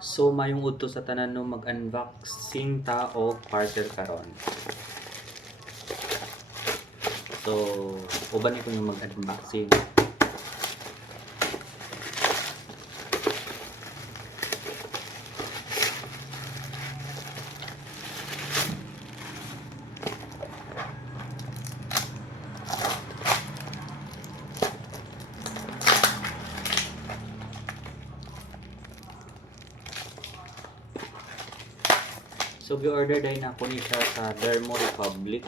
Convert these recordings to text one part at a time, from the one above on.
So mayong udto sa tanan no mag-unboxing ta og parcel karon. So uban ko yung mag-unboxing. So gi-order dahil na ko ni siya sa Dermo Republic.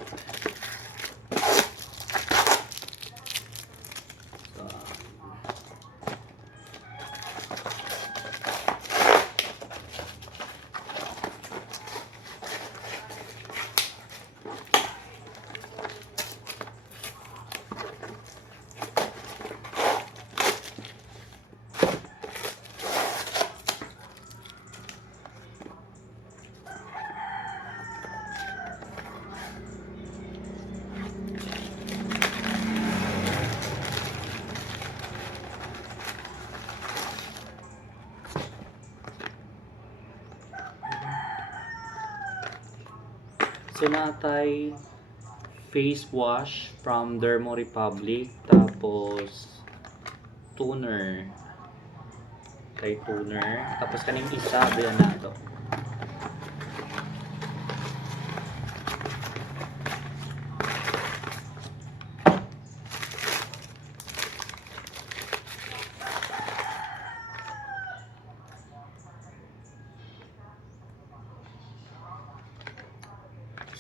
So natay face wash from Dermo Republic, tapos toner. Tay toner, tapos kaning isa diyan na to.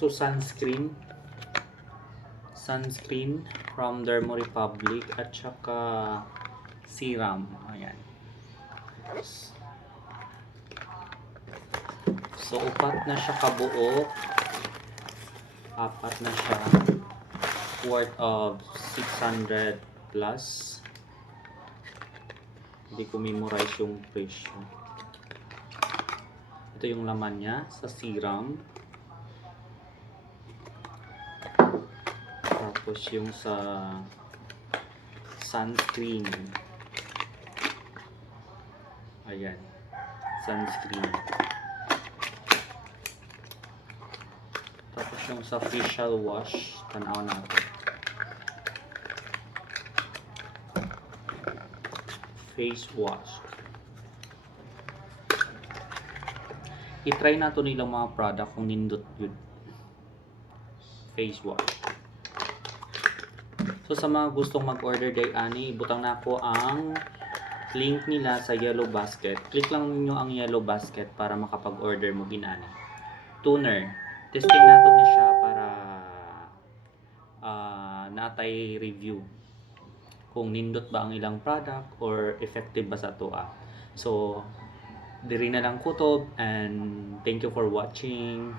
So sunscreen from Dermo Republic at saka serum. Ayan. So upat na siya kabuo. Apat na siya. Worth of 600 plus. Hindi ko memorize yung presyo. Ito yung laman niya sa serum. Tapos yung sa sunscreen. Ayan. Sunscreen. Tapos yung sa facial wash. Tanaw natin. Face wash. I-try na to nilang mga product kung nindot yun. Face wash. So sa mga gustong mag-order day ani, butang na ako ang link nila sa Yellow Basket. Click lang niyo ang Yellow Basket para makapag-order mo ginani. Toner. Testing nato ni siya para natay review kung nindot ba ang ilang product or effective ba sa toa. So diri na lang kutob, and thank you for watching.